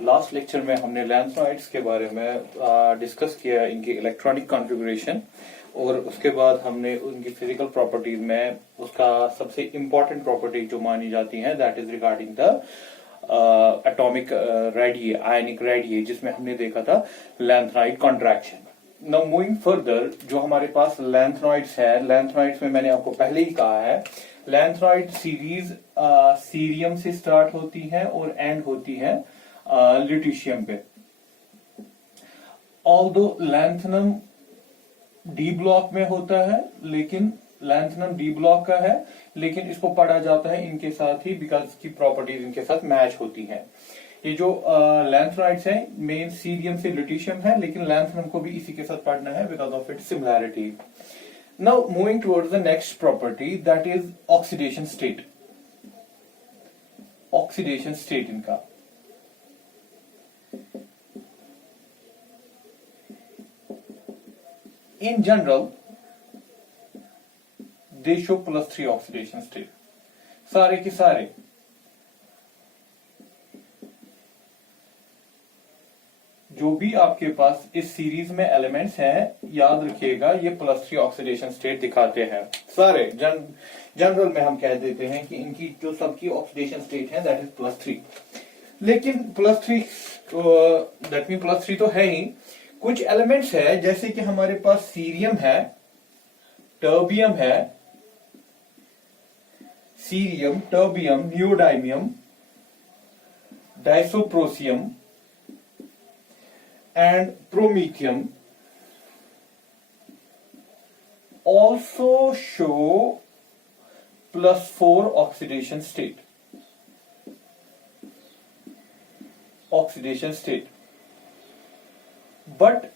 Last lecture में हमने lanthanoids के बारे में डिस्कस किया, इनकी इलेक्ट्रॉनिक कॉन्फ़िगरेशन, और उसके बाद हमने उनकी फिजिकल प्रॉपर्टीज में उसका सबसे इंपॉर्टेंट प्रॉपर्टी जो मानी जाती है that is regarding the atomic radii, ionic radii, जिसमें हमने देखा था lanthanide contraction. Now moving further, जो हमारे पास लैंथेनॉइड्स है, लैंथेनॉइड्स में मैंने आपको पहले ही कहा है लैंथेनॉइड सीरीज सीरियम से स्टार्ट होती है और एंड होती है ल्यूटीशियम पे। ऑल्दो लैंथेनम डी ब्लॉक में होता है, लेकिन लैंथेनम डी ब्लॉक का है, लेकिन इसको पढ़ा जाता है इनके साथ ही बिकॉज की प्रॉपर्टीज इनके साथ मैच होती हैं। ये जो लैंथेनॉइड्स है मेन सीरियम से ल्यूटीशियम है, लेकिन लैंथेनम को भी इसी के साथ पढ़ना है because of its similarity. Now moving towards the next property that is oxidation state. Oxidation state इनका in general they show +3 oxidation state, सारे के सारे। जो भी आपके पास इस सीरीज में एलिमेंट्स हैं, याद रखिएगा ये +3 ऑक्सीडेशन स्टेट दिखाते हैं सारे। जनरल में हम कह देते हैं कि इनकी जो सबकी ऑक्सीडेशन स्टेट है दैट इज +3, लेकिन +3 दैट मीन +3 तो है ही, कुछ एलिमेंट्स है जैसे कि हमारे पास सीरियम है, टर्बियम है, cerium, terbium, neodymium, dysprosium and promethium also show +4 oxidation state. Oxidation state. But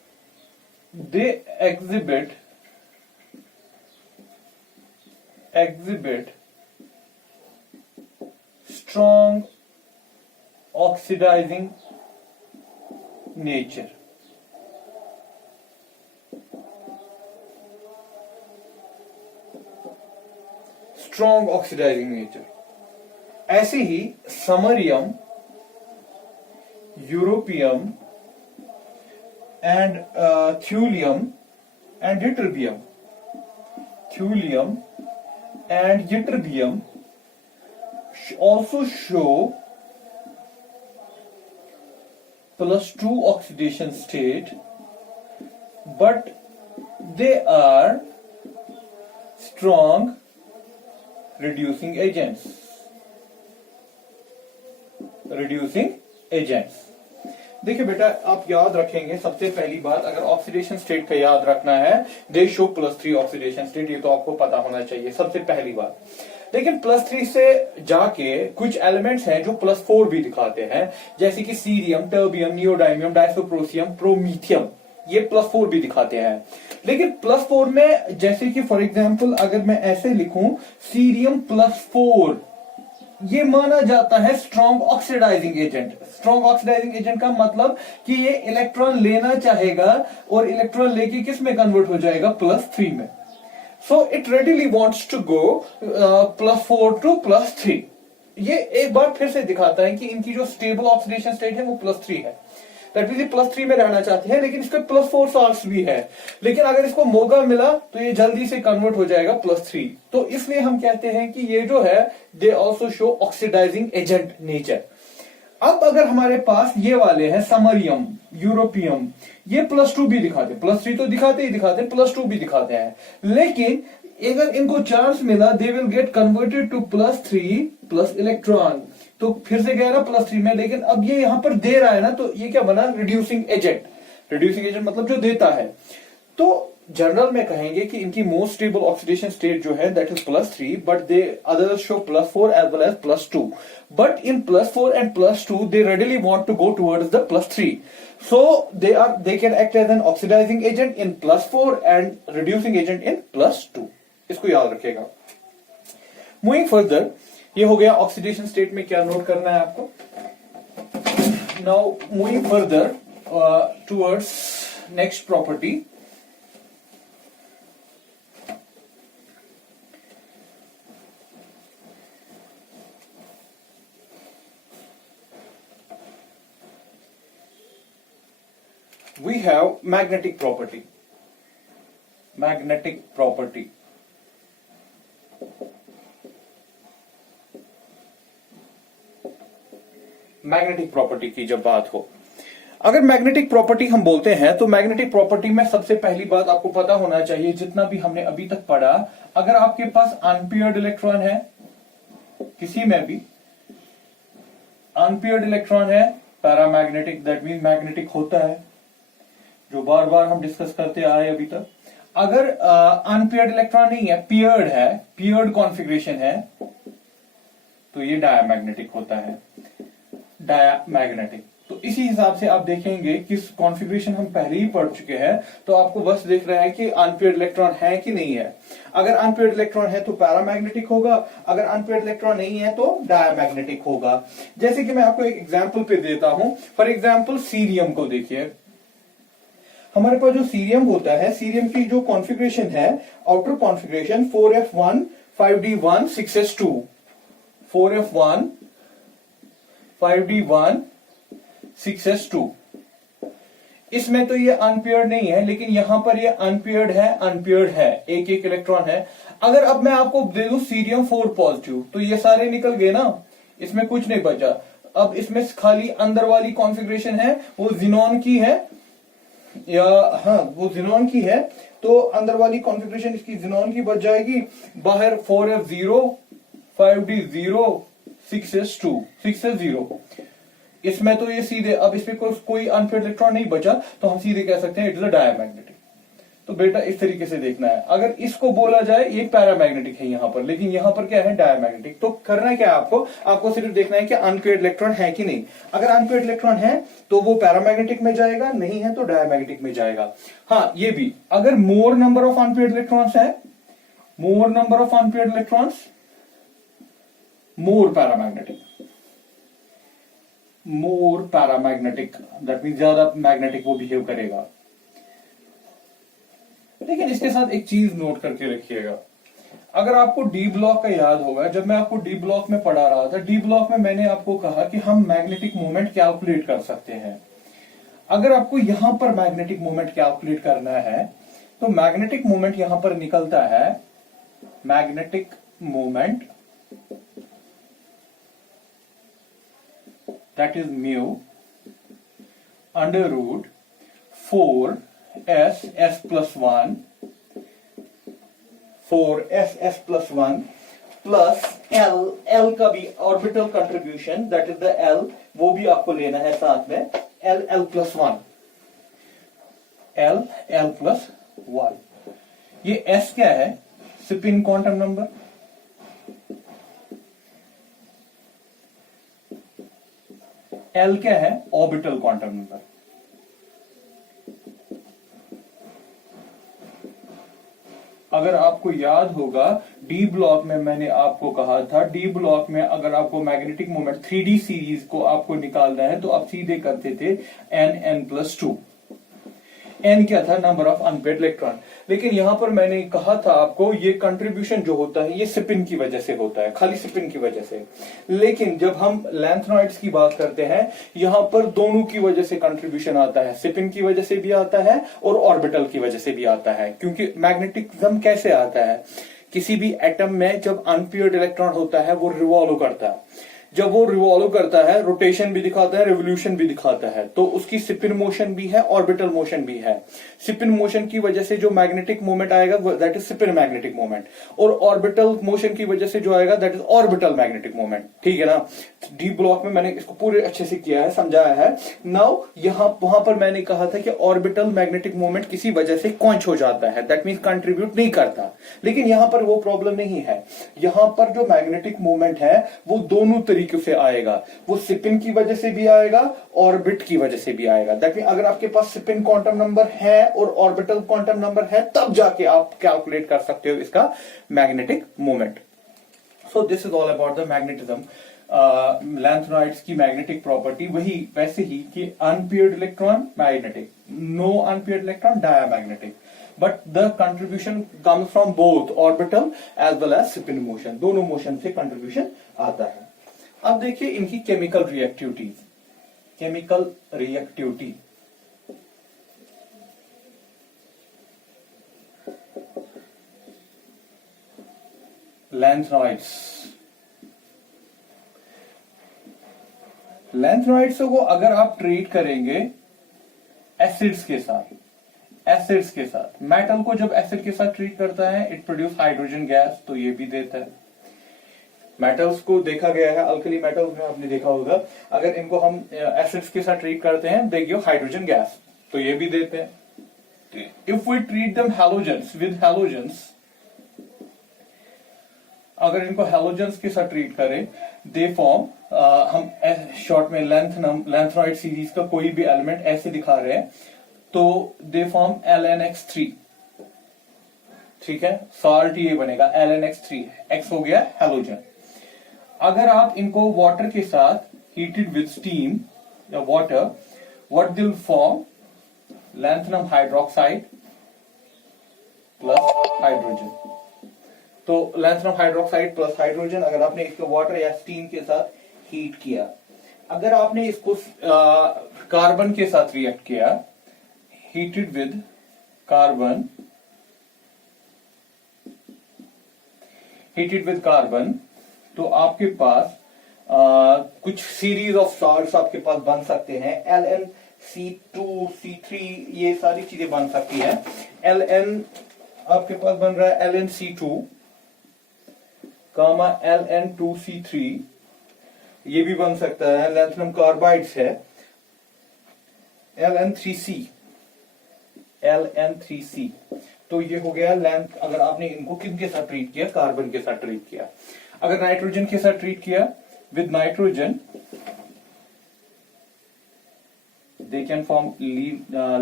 they exhibit strong oxidizing nature. Strong oxidizing nature. ऐसे ही समरियम, europium and thulium and ytterbium. Thulium and ytterbium also show +2 oxidation state, but they are strong reducing agents. देखिए बेटा, आप याद रखेंगे सबसे पहली बात, अगर ऑक्सीडेशन स्टेट का याद रखना है दे शो +3 ऑक्सीडेशन स्टेट, ये तो आपको पता होना चाहिए सबसे पहली बात। लेकिन +3 से जाके कुछ एलिमेंट्स हैं जो +4 भी दिखाते हैं, जैसे कि सीरियम, टर्बियम, नियोडाइमियम, डाइसोप्रोसियम, प्रोमीथियम, ये +4 भी दिखाते हैं। लेकिन +4 में जैसे कि फॉर एग्जाम्पल अगर मैं ऐसे लिखूं सीरियम +4, ये माना जाता है strong oxidizing agent. Strong oxidizing agent का मतलब कि ये इलेक्ट्रॉन लेना चाहेगा और इलेक्ट्रॉन लेके किस में कन्वर्ट हो जाएगा, +3 में। So it readily wants to go +4 to +3। ये एक बार फिर से दिखाता है कि इनकी जो स्टेबल ऑक्सीडेशन स्टेट है वो +3 है, दैट मींस ये +3 में रहना चाहती है, लेकिन इसका +4 सोर्स भी है, लेकिन अगर इसको मौका मिला तो ये जल्दी से कन्वर्ट हो जाएगा +3। तो इसलिए हम कहते हैं कि ये जो है they also show oxidizing agent nature. अब अगर हमारे पास ये वाले हैं समरियम, यूरोपियम, ये +2 भी दिखाते, +3 तो दिखाते ही दिखाते, +2 भी दिखाते हैं, लेकिन अगर इनको चांस मिला they will get converted to +3 plus electron. तो फिर से गया ना +3 में, लेकिन अब ये यहां पर दे रहा है ना, तो ये क्या बना, रिड्यूसिंग एजेंट। रिड्यूसिंग एजेंट मतलब जो देता है। तो जनरल में कहेंगे कि इनकी मोस्ट स्टेबल ऑक्सीडेशन स्टेट जो है that is +3, but they others show +4 as well as +2, but in +4 and +2 they readily want to go towards the +3, so they can act as an oxidizing agent in +4 and reducing agent in +2। इसको याद रखिएगा। Moving further, ये हो गया oxidation state में क्या note करना है आपको। Now moving further towards next property, we have magnetic property. Magnetic property. Magnetic property की जब बात हो, अगर मैग्नेटिक प्रॉपर्टी हम बोलते हैं तो मैग्नेटिक प्रॉपर्टी में सबसे पहली बात आपको पता होना चाहिए, जितना भी हमने अभी तक पढ़ा, अगर आपके पास अनपेयर्ड इलेक्ट्रॉन है, किसी में भी अनपेयर्ड इलेक्ट्रॉन है, पैरामैग्नेटिक, दैट मीन मैग्नेटिक होता है, जो बार बार हम डिस्कस करते आए अभी तक। अगर अनपेयर्ड इलेक्ट्रॉन नहीं है, पेयर्ड है, पेयर्ड कॉन्फ़िगरेशन है, तो ये डायामैग्नेटिक होता है, डायामैग्नेटिक। तो इसी हिसाब से आप देखेंगे कि कॉन्फ़िगरेशन हम पहले ही पढ़ चुके हैं, तो आपको बस देख रहा है कि अनपेयर्ड इलेक्ट्रॉन है कि नहीं है। अगर अनपेयर्ड इलेक्ट्रॉन है तो पैरामैग्नेटिक होगा, अगर अनपेयर्ड इलेक्ट्रॉन नहीं है तो डायामैग्नेटिक होगा। जैसे कि मैं आपको एक एग्जांपल पे देता हूं, फॉर एग्जांपल सीरियम को देखिए। हमारे पास जो सीरियम होता है, सीरियम की जो कॉन्फ़िगरेशन है, outer configuration 4f1 5d1 6s2, 4f1 5d1 6s2, इसमें तो ये अनपेयर्ड नहीं है, लेकिन यहां पर ये अनपेयर्ड है, अनपेयर्ड है, एक एक इलेक्ट्रॉन है। अगर अब मैं आपको दे दूं सीरियम 4 पॉजिटिव, तो ये सारे निकल गए ना, इसमें कुछ नहीं बचा। अब इसमें खाली अंदर वाली कॉन्फ़िगरेशन है, वो जिनॉन की है, या हाँ वो जिनॉन की है, तो अंदर वाली कॉन्फ़िगरेशन इसकी जिनॉन की बच जाएगी। बाहर 4f0 5d0 6s2 6s0, इसमें तो ये सीधे, अब इसमें कोई अनपेयर्ड इलेक्ट्रॉन नहीं बचा, तो हम सीधे कह सकते हैं इट इज अ डायामैग्नेटिक। तो बेटा इस तरीके से देखना है। अगर इसको बोला जाए ये पैरामैग्नेटिक है यहां पर, लेकिन यहां पर क्या है, डायामैग्नेटिक। तो करना क्या है आपको सिर्फ देखना है कि अनपेयर्ड इलेक्ट्रॉन है कि नहीं। अगर अनपेयर्ड इलेक्ट्रॉन है तो वो पैरामैग्नेटिक में जाएगा, नहीं है तो डायामैग्नेटिक में जाएगा। हाँ ये भी, अगर more number of unpaired electrons है, more number of unpaired electrons, more paramagnetic, more paramagnetic, that mean ज्यादा मैग्नेटिक वो बिहेव करेगा। लेकिन इसके साथ एक चीज नोट करके रखिएगा, अगर आपको डी ब्लॉक का याद होगा, जब मैं आपको डी ब्लॉक में पढ़ा रहा था, डी ब्लॉक में मैंने आपको कहा कि हम मैग्नेटिक मोमेंट कैलकुलेट कर सकते हैं। अगर आपको यहां पर मैग्नेटिक मोमेंट कैलकुलेट करना है, तो मैग्नेटिक मोमेंट यहां पर निकलता है, magnetic moment that is mu under root 4s s plus 1 4s plus 1 plus l का भी orbital contribution, that is the l, वो भी आपको लेना है साथ में, l plus 1, l plus 1। ये s क्या है, स्पिन क्वांटम नंबर, L क्या है, ऑर्बिटल क्वांटम नंबर। अगर आपको याद होगा, डी ब्लॉक में मैंने आपको कहा था, डी ब्लॉक में अगर आपको मैग्नेटिक मोमेंट 3D सीरीज को आपको निकालना है तो आप सीधे करते थे n+2। n क्या था, नंबर ऑफ अनपेयर्ड इलेक्ट्रॉन। लेकिन यहां पर मैंने कहा था आपको, ये कंट्रीब्यूशन जो होता है ये स्पिन की वजह से होता है, खाली स्पिन की वजह से। लेकिन जब हम लैंथेनॉइड्स की बात करते हैं, यहां पर दोनों की वजह से कंट्रीब्यूशन आता है, स्पिन की वजह से भी आता है और ऑर्बिटल की वजह से भी आता है। क्योंकि मैग्नेटिज्म कैसे आता है, किसी भी एटम में जब अनपेयर्ड इलेक्ट्रॉन होता है वो रिवॉल्व करता है, जब वो रिवॉल्व करता है, रोटेशन भी दिखाता है, रिवोल्यूशन भी दिखाता है, तो उसकी स्पिन मोशन भी है, ऑर्बिटल मोशन भी है। स्पिन मोशन की वजह से जो मैग्नेटिक मोमेंट आएगा that is spin magnetic moment, और ऑर्बिटल मोशन की वजह से जो आएगा that is orbital magnetic moment. ठीक है ना, डी ब्लॉक में मैंने इसको पूरे अच्छे से किया है, समझाया है। नाउ वहां पर मैंने कहा था कि ऑर्बिटल मैग्नेटिक मोमेंट किसी वजह से क्वेंच हो जाता है, दैट मीन्स कंट्रीब्यूट नहीं करता। लेकिन यहां पर वो प्रॉब्लम नहीं है, यहां पर जो मैग्नेटिक मोमेंट है वो दोनों तरीके से आएगा, वो स्पिन की वजह से भी आएगा, ऑर्बिट की वजह से भी आएगा। दैट मीन अगर आपके पास स्पिन क्वांटम नंबर है और ऑर्बिटल क्वांटम नंबर है, तब जाके आप कैलकुलेट कर सकते हो इसका magnetic moment. So this is all about the magnetism, lanthanoids की मैग्नेटिक प्रॉपर्टी। वही वैसे ही कि unpaired electron magnetic, no unpaired electron diamagnetic, but the contribution comes from both orbital as well as spin motion, दोनों motion से contribution आता है। अब देखिए इनकी chemical reactivities, chemical reactivity. Lanthanoids. Lanthanoids को अगर आप ट्रीट करेंगे एसिड्स के साथ, एसिड्स के साथ, मेटल को जब एसिड के साथ ट्रीट करता है इट प्रोड्यूस हाइड्रोजन गैस, तो ये भी देता है। मेटल्स को देखा गया है, अल्कली मेटल्स में आपने देखा होगा, अगर इनको हम एसिड्स के साथ ट्रीट करते हैं दे गिव हाइड्रोजन गैस, तो ये भी देते हैं। If we treat them halogens with halogens, अगर इनको हैलोजेंस के साथ ट्रीट करें दे फॉर्म, हम शॉर्ट में लैंथेनॉइड सीरीज का कोई भी एलिमेंट ऐसे दिखा रहे हैं तो दे फॉर्म LnX3, ठीक है, सॉल्ट ये बनेगा LnX3, X हो गया हैलोजन। अगर आप इनको वाटर के साथ हीटेड विद स्टीम या water, what will form, lanthanum hydroxide plus hydrogen. तो लैंथेनम हाइड्रोक्साइड प्लस हाइड्रोजन, अगर आपने इसको वाटर या स्टीम के साथ हीट किया, अगर आपने इसको कार्बन के साथ रिएक्ट किया, heated with carbon, heated with carbon, तो आपके पास कुछ सीरीज ऑफ सॉल्ट्स आपके पास बन सकते हैं, LnC2, C3, ये सारी चीजें बन सकती है। Ln आपके पास बन रहा है LnC2 कामा Ln2C3, ये भी बन सकता है। लैंथेनम कार्बाइड्स है Ln3C, Ln3C, तो ये हो गया लेंथ। अगर आपने इनको किसके साथ ट्रीट किया, कार्बन के साथ ट्रीट किया। अगर नाइट्रोजन के साथ ट्रीट किया with nitrogen, they can form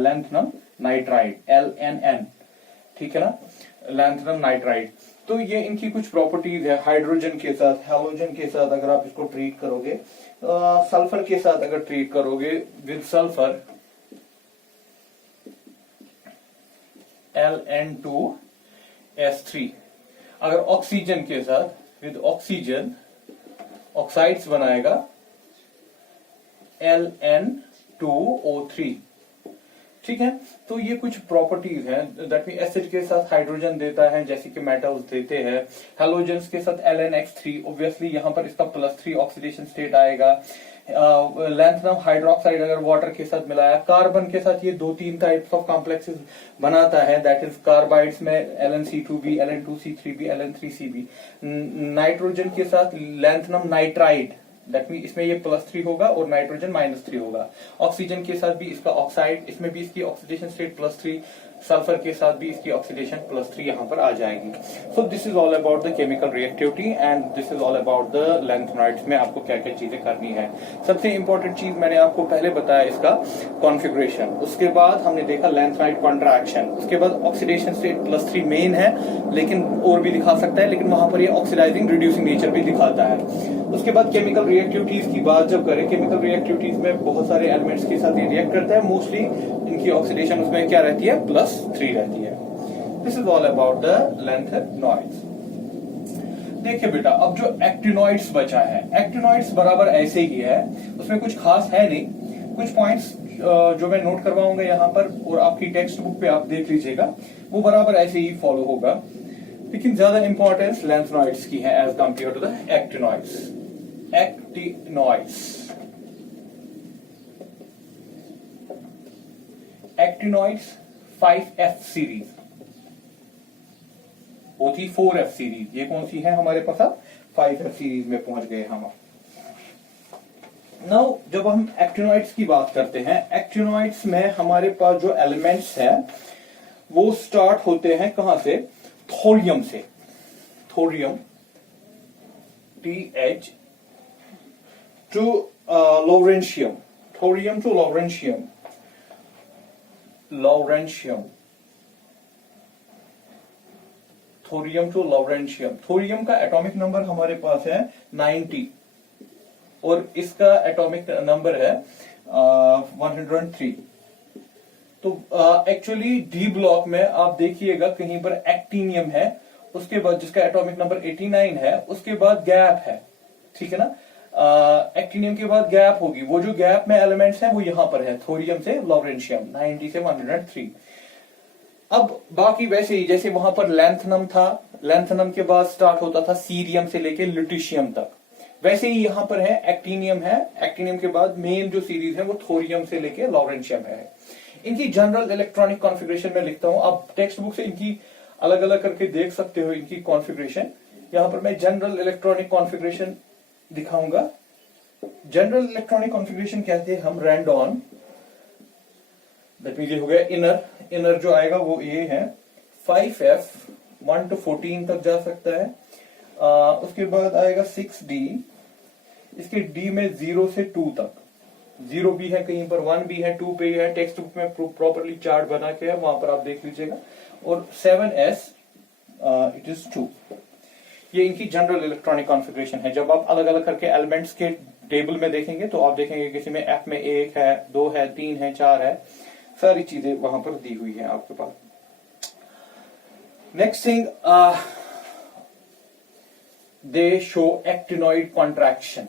lanthanum nitride, LNN, ठीक है ना, लैंथेनम नाइट्राइड। तो ये इनकी कुछ प्रॉपर्टीज है। हाइड्रोजन के साथ, हैलोजन के साथ अगर आप इसको ट्रीट करोगे, सल्फर के साथ अगर ट्रीट करोगे विद सल्फर, Ln2S3, अगर ऑक्सीजन के साथ विद ऑक्सीजन, ऑक्साइड्स बनाएगा Ln2O3, ठीक है। तो ये कुछ प्रॉपर्टीज हैं, दैट मीन एसिड के साथ हाइड्रोजन देता है जैसे कि मेटल्स देते हैं, हैलोजेंस के साथ LnX3, ऑब्वियसली यहां पर इसका +3 ऑक्सीडेशन स्टेट आएगा। लैंथेनम हाइड्रोक्साइड अगर वाटर के साथ मिलाया, कार्बन के साथ ये 2-3 टाइप्स ऑफ कॉम्प्लेक्सेस बनाता है, दैट इज कार्बाइड्स में LnC2b, Ln2C3b, Ln3CB। नाइट्रोजन के साथ लैंथेनम नाइट्राइड, दैट मीन इसमें ये +3 होगा और नाइट्रोजन -3 होगा। ऑक्सीजन के साथ भी इसका ऑक्साइड, इसमें भी इसकी ऑक्सीडेशन स्टेट +3, सल्फर के साथ भी इसकी ऑक्सीडेशन +3 यहां पर आ जाएगी। सो this is all about the chemical reactivity and this is all about the lanthanoids में आपको क्या क्या चीजें करनी है। सबसे इंपॉर्टेंट चीज मैंने आपको पहले बताया इसका कॉन्फ़िगरेशन, उसके बाद हमने देखा लैंथेनाइड कॉन्ट्रैक्शन, उसके बाद ऑक्सीडेशन स्टेट +3 मेन है, लेकिन और भी दिखा सकता है, लेकिन वहां पर ये ऑक्सीडाइजिंग रिड्यूसिंग नेचर भी दिखाता है। उसके बाद केमिकल रिएक्टिविटीज की बात जब करें, केमिकल रिएक्टिविटीज में बहुत सारे एलिमेंट्स के साथ ये रिएक्ट करता है, मोस्टली इनकी ऑक्सीडेशन उसमें क्या रहती है, +3 रहती है। This is all about the lanthanoids. देखिए बेटा, अब जो एक्टिनॉइड्स बचा है, एक्टिनॉइड्स बराबर ऐसे ही है, उसमें कुछ खास है नहीं। कुछ पॉइंट्स जो मैं नोट करवाऊंगा यहाँ पर और आपकी टेक्स्ट बुक पे आप देख लीजिएगा, वो बराबर ऐसे ही फॉलो होगा, लेकिन ज्यादा इंपॉर्टेंस लैंथेनॉइड्स की है as compare to the actinoids. Actinoids 5F series, वो थी 4F सीरीज, ये कौन सी है हमारे पास, अब 5F सीरीज में पहुंच गए हम। नाउ जब हम एक्टिनॉइड्स की बात करते हैं, एक्टिनॉइड्स में हमारे पास जो एलिमेंट्स है वो स्टार्ट होते हैं कहां से, थोरियम से। Thorium TH to lawrencium, thorium to lawrencium, lawrencium, thorium to lawrencium. Thorium का एटॉमिक नंबर हमारे पास है 90 और इसका एटॉमिक नंबर है 103। तो एक्चुअली डी ब्लॉक में आप देखिएगा कहीं पर एक्टिनियम है, उसके बाद जिसका एटॉमिक नंबर 89 है, उसके बाद गैप है, ठीक है ना। एक्टिनियम के बाद गैप होगी, वो जो गैप में एलिमेंट्स हैं वो यहां पर है, थोरियम से लॉरेंशियम 90 से 103। अब बाकी वैसे ही जैसे वहां पर लैंथनम था, लैंथनम के बाद स्टार्ट होता था सीरियम से लेके ल्यूटिशियम तक, वैसे ही यहां पर है एक्टिनियम है, एक्टिनियम के बाद मेन जो सीरीज है वो थोरियम से लेके लॉरेंशियम है। इनकी जनरल इलेक्ट्रॉनिक कॉन्फ़िगरेशन में लिखता हूं, आप टेक्स्ट बुक से इनकी अलग अलग करके देख सकते हो इनकी कॉन्फ़िगरेशन। यहां पर मैं जनरल इलेक्ट्रॉनिक कॉन्फ़िगरेशन दिखाऊंगा। जनरल इलेक्ट्रॉनिक कॉन्फ़िगरेशन कहते हैं हम रैंडॉन, दैट मींस ये हो गया इनर, इनर जो आएगा वो ये है 5f 1 to 14 तक जा सकता है। उसके बाद आएगा 6d, इसके d में 0 से 2 तक, 0 भी है कहीं पर, 1 भी है, 2 पे है, टेक्स्ट बुक में प्रॉपरली चार्ट बना के है, वहां पर आप देख लीजिएगा। और 7s इट इज 2। ये इनकी जनरल इलेक्ट्रॉनिक कॉन्फ़िगरेशन है। जब आप अलग अलग करके एलिमेंट्स के टेबल में देखेंगे तो आप देखेंगे किसी में f में 1 है, 2 है, 3 है, 4 है, सारी चीजें वहां पर दी हुई है आपके पास। Next thing, they show actinoid contraction.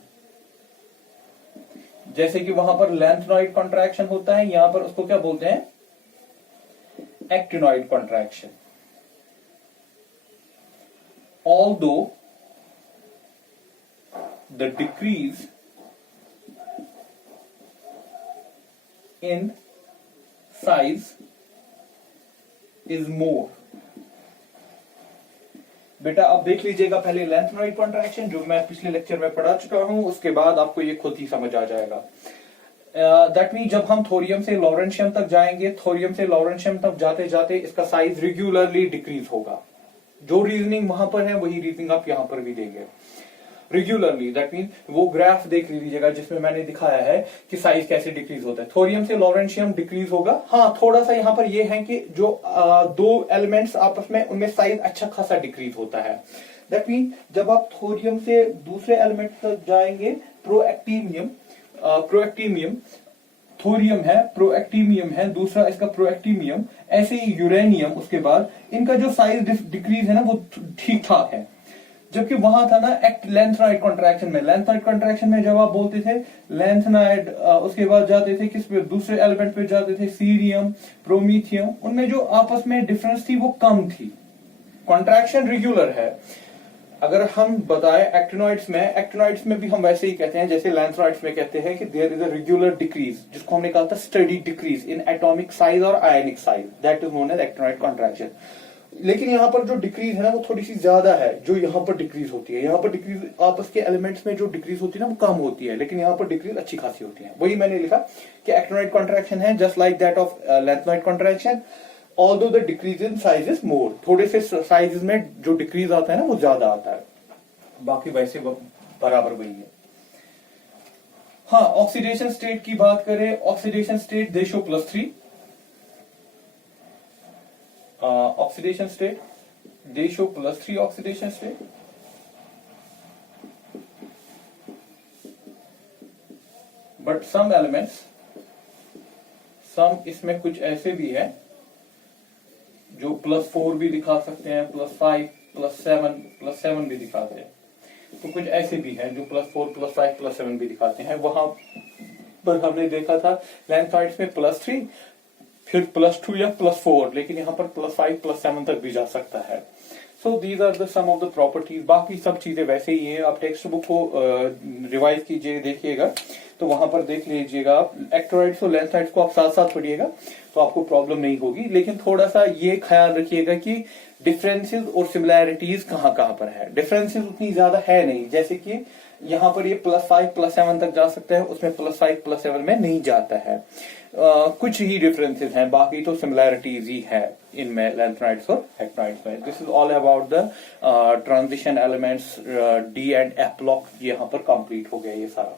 जैसे कि वहां पर लेंथनॉइड कॉन्ट्रैक्शन होता है, यहां पर उसको क्या बोलते हैं, actinoid contraction. Although the decrease in size is more. बेटा आप देख लीजिएगा पहले लेंथनॉइड कॉन्ट्रैक्शन जो मैं पिछले लेक्चर में पढ़ा चुका हूं, उसके बाद आपको ये खुद ही समझ आ जाएगा। दैट मीन जब हम थोरियम से लॉरेंशियम तक जाएंगे, थोरियम से लॉरेंशियम तक जाते जाते इसका साइज रेगुलरली डिक्रीज होगा। जो रीजनिंग वहां पर है वही रीजनिंग आप यहां पर भी देंगे रेगुलरली। दैट मीन वो ग्राफ देख लीजिएगा जिसमें मैंने दिखाया है कि साइज कैसे डिक्रीज होता है। थोरियम से लॉरेंशियम डिक्रीज होगा। हाँ, थोड़ा सा यहाँ पर ये है कि जो दो एलिमेंट्स आपस में, उनमें साइज अच्छा खासा डिक्रीज होता है। दैट मीन जब आप थोरियम से दूसरे एलिमेंट तक जाएंगे, प्रोएक्टिनियम, प्रोएक्टिनियम थोरियम है, प्रोएक्टिनियम है, दूसरा इसका प्रोएक्टिनियम, ऐसे ही यूरेनियम, उसके बाद इनका जो साइज डिक्रीज है ना वो ठीक ठाक है। जबकि वहां था ना लेंथनॉइड कॉन्ट्रैक्शन में, लेंथनॉइड कॉन्ट्रैक्शन में जब आप बोलते थे लेंथनॉइड, उसके बाद जाते थे किस पे, दूसरे एलिमेंट पे जाते थे, सीरियम, प्रोमीथियम, उनमें जो आपस में डिफरेंस थी वो कम थी। कॉन्ट्रैक्शन रेगुलर है। अगर हम बताएं एक्टिनॉइड्स में भी हम वैसे ही कहते हैं जैसे लेंथनॉइड्स में कहते हैं कि there is a regular decrease, जिसको हमने कहा था steady decrease in atomic size और ionic size, that is known as actinoid contraction. लेकिन यहाँ पर जो डिक्रीज है ना वो थोड़ी सी ज्यादा है जो यहाँ पर डिक्रीज होती है। यहाँ पर डिक्रीज आपस के एलिमेंट्स में जो डिक्रीज होती है ना वो कम होती है, लेकिन यहाँ पर डिक्रीज अच्छी खासी होती है। वही मैंने लिखा कि एक्टिनॉइड कॉन्ट्रैक्शन है just like that of lanthanoid contraction, although the decrease in size is more. थोड़े से साइज में जो डिक्रीज आता है ना वो ज्यादा आता है, बाकी वैसे बराबर वही है। हाँ, ऑक्सीडेशन स्टेट की बात करें, oxidation state they show +3। oxidation state, they show +3 oxidation state. But some elements, some इसमें कुछ ऐसे भी है जो +4 भी दिखा सकते हैं, +5, +7 भी दिखाते हैं। तो कुछ ऐसे भी हैं जो +4, +5, +7 भी दिखाते हैं। वहां पर हमने देखा था लेंथनॉइड्स में +3, फिर +2 या +4, लेकिन यहाँ पर +5, +7 तक भी जा सकता है। So these are the some of the properties. बाकी सब चीजें वैसे ही है। आप टेक्स्ट बुक को रिवाइज कीजिए, देखिएगा तो वहां पर देख लीजिएगा आप एक्टिनॉइड्स और लेंथनॉइड्स को आप साथ साथ पढ़िएगा तो आपको प्रॉब्लम नहीं होगी। लेकिन थोड़ा सा ये ख्याल रखिएगा कि डिफरेंसेस और सिमिलैरिटीज कहाँ कहाँ पर है। डिफरेंसेस उतनी ज्यादा है नहीं, जैसे कि यहाँ पर ये +5, +7 तक जा सकता है, उसमें +5, +7 में नहीं जाता है। कुछ ही डिफरेंसेस हैं, बाकी तो सिमिलैरिटीज ही है इनमें लेंथनॉइड्स और एक्टिनॉइड्स में। This is all about the transition elements, D and F block यहाँ पर कंप्लीट हो गया ये सारा।